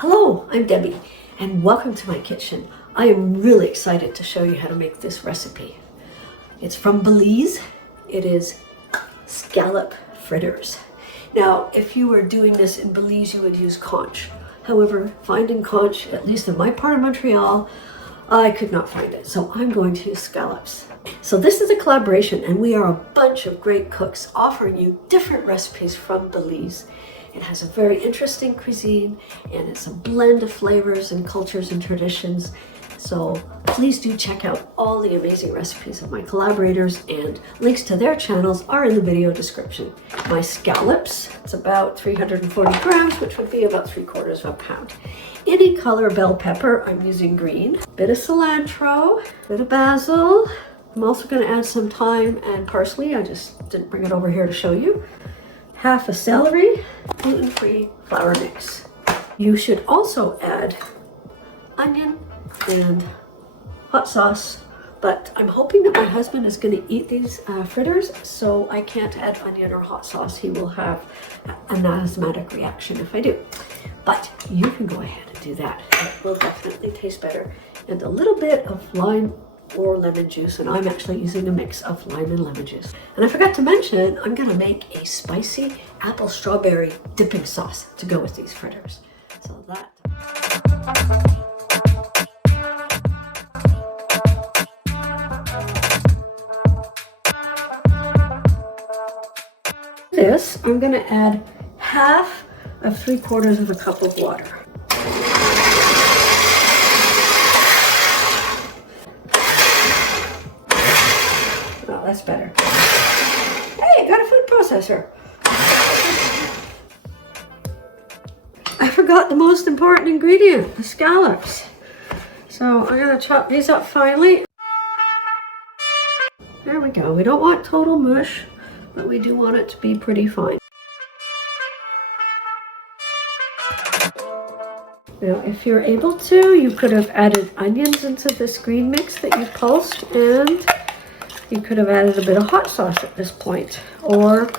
Hello, I'm Debbie, and welcome to my kitchen. I am really excited to show you how to make this recipe. It's from Belize. It is scallop fritters. Now, if you were doing this in Belize, you would use conch. However, finding conch, at least in my part of Montreal, I could not find it, so I'm going to use scallops. So this is a collaboration, and we are a bunch of great cooks offering you different recipes from Belize. It has a very interesting cuisine, and it's a blend of flavors and cultures and traditions. So please do check out all the amazing recipes of my collaborators, and links to their channels are in the video description. My scallops, it's about 340 grams, which would be about 3/4 of a pound. Any color bell pepper, I'm using green. Bit of cilantro, bit of basil. I'm also going to add some thyme and parsley. I just didn't bring it over here to show you. Half a celery, gluten-free flour mix. You should also add onion and hot sauce, but I'm hoping that my husband is going to eat these fritters, so I can't add onion or hot sauce. He will have an asthmatic reaction if I do. But you can go ahead and do that. It will definitely taste better. And a little bit of lime or lemon juice, and I'm actually using a mix of lime and lemon juice. And I forgot to mention, I'm gonna make a spicy apple strawberry dipping sauce to go with these fritters. So that. This, I'm gonna add half of 3/4 of a cup of water. Oh, that's better. Hey, I got a food processor. I forgot the most important ingredient, the scallops. So I'm gonna chop these up finely. There we go. We don't want total mush, but we do want it to be pretty fine. Now, if you're able to, you could have added onions into this green mix that you pulsed, and you could have added a bit of hot sauce at this point, or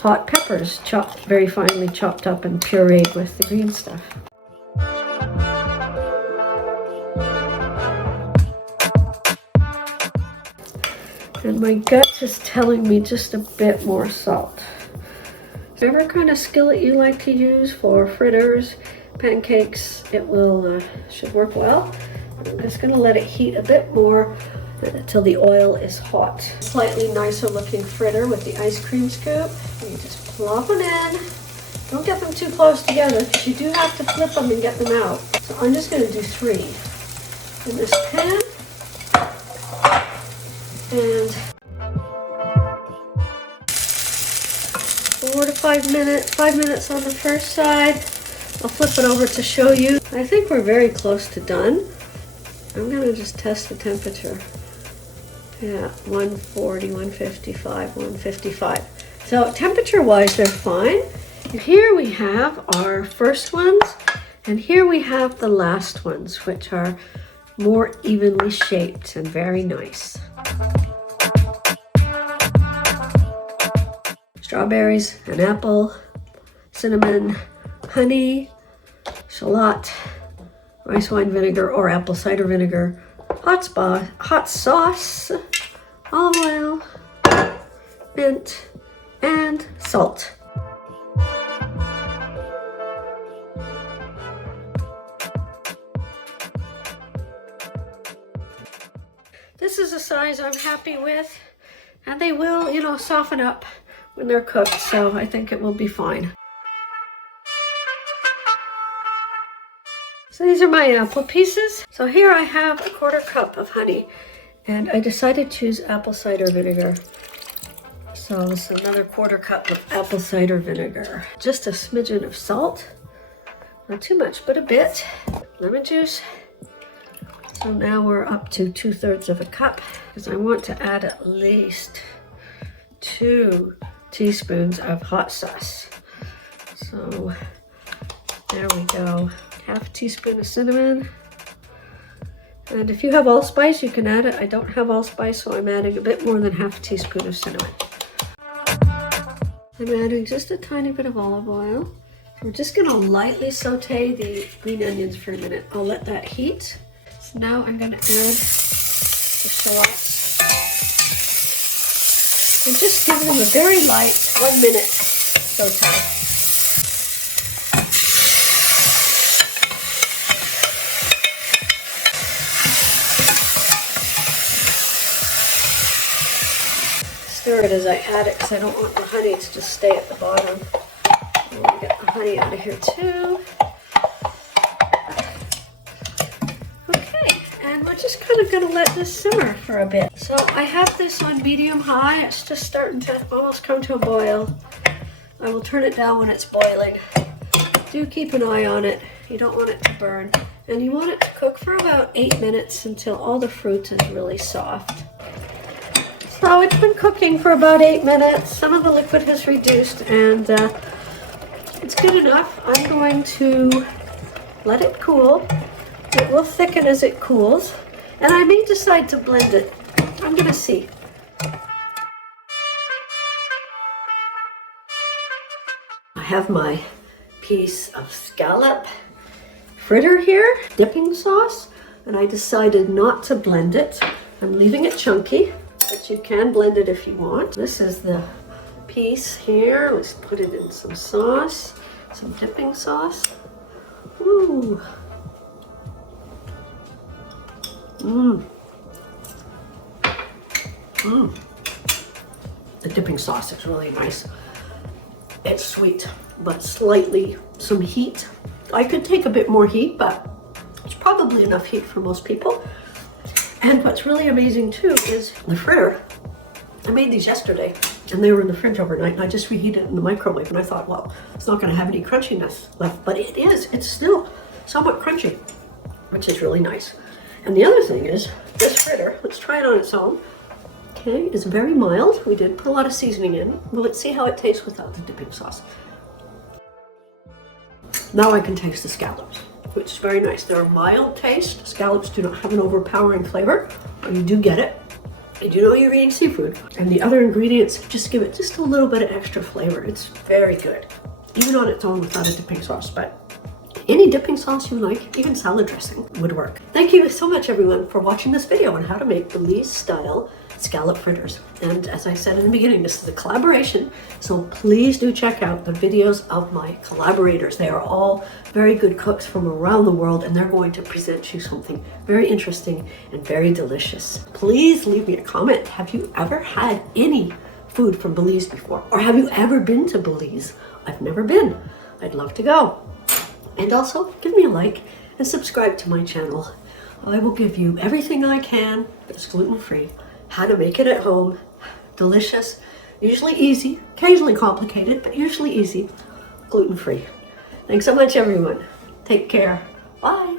hot peppers chopped, very finely chopped up and pureed with the green stuff. And my gut is telling me just a bit more salt. Whatever kind of skillet you like to use for fritters, pancakes, it will should work well. I'm just going to let it heat a bit more until the oil is hot. Slightly nicer looking fritter with the ice cream scoop. And you just plop them in. Don't get them too close together, because you do have to flip them and get them out. So I'm just going to do 3 in this pan. And 4 to 5 minutes. 5 minutes on the first side. I'll flip it over to show you. I think we're very close to done. I'm going to just test the temperature. Yeah, 140, 155, 155. So temperature-wise, they're fine. Here we have our first ones, and here we have the last ones, which are more evenly shaped and very nice. Strawberries, an apple, cinnamon, honey, shallot, rice wine vinegar or apple cider vinegar, hot sauce, olive oil, mint, and salt. This is a size I'm happy with, and they will, soften up when they're cooked, so I think it will be fine. So these are my apple pieces. So here I have a 1/4 cup of honey, and I decided to use apple cider vinegar. So this is another 1/4 cup of apple cider vinegar. Just a smidgen of salt, not too much, but a bit. Lemon juice. So now we're up to 2/3 of a cup, because I want to add at least 2 teaspoons of hot sauce. So there we go. Half a teaspoon of cinnamon. And if you have allspice, you can add it. I don't have allspice, so I'm adding a bit more than half a teaspoon of cinnamon. I'm adding just a tiny bit of olive oil, We're just gonna lightly saute the green onions for a minute. I'll let that heat. So now I'm gonna add the shallots and just give them a very light 1 minute saute. Stir it as I add it because I don't want the honey to just stay at the bottom. I want to get the honey out of here too. Okay, and we're just kind of going to let this simmer for a bit. So I have this on medium-high. It's just starting to almost come to a boil. I will turn it down when it's boiling. Do keep an eye on it. You don't want it to burn. And you want it to cook for about 8 minutes until all the fruit is really soft. So it's been cooking for about 8 minutes. Some of the liquid has reduced and it's good enough. I'm going to let it cool. It will thicken as it cools. And I may decide to blend it. I'm going to see. I have my piece of scallop fritter here, dipping sauce, and I decided not to blend it. I'm leaving it chunky. But you can blend it if you want. This is the piece here. Let's put it in some sauce, some dipping sauce. Ooh. Mmm. Mmm. The dipping sauce is really nice. It's sweet, but slightly some heat. I could take a bit more heat, but it's probably enough heat for most people. And what's really amazing too is the fritter. I made these yesterday and they were in the fridge overnight and I just reheated it in the microwave and I thought, well, it's not going to have any crunchiness left, but it is. It's still somewhat crunchy, which is really nice. And the other thing is this fritter, let's try it on its own. Okay, it's very mild. We did put a lot of seasoning in. Well, let's see how it tastes without the dipping sauce. Now I can taste the scallops, which is very nice. They're a mild taste. Scallops do not have an overpowering flavor, but you do get it. And you know you're eating seafood. And the other ingredients just give it just a little bit of extra flavor. It's very good, even on its own without a dipping sauce. But any dipping sauce you like, even salad dressing, would work. Thank you so much, everyone, for watching this video on how to make Belize-style scallop fritters. And as I said in the beginning, this is a collaboration, so please do check out the videos of my collaborators. They are all very good cooks from around the world, and they're going to present you something very interesting and very delicious. Please leave me a comment. Have you ever had any food from Belize before? Or have you ever been to Belize? I've never been. I'd love to go. And also, give me a like and subscribe to my channel. I will give you everything I can that's gluten-free, how to make it at home, delicious, usually easy, occasionally complicated, but usually easy, gluten-free. Thanks so much, everyone. Take care. Bye.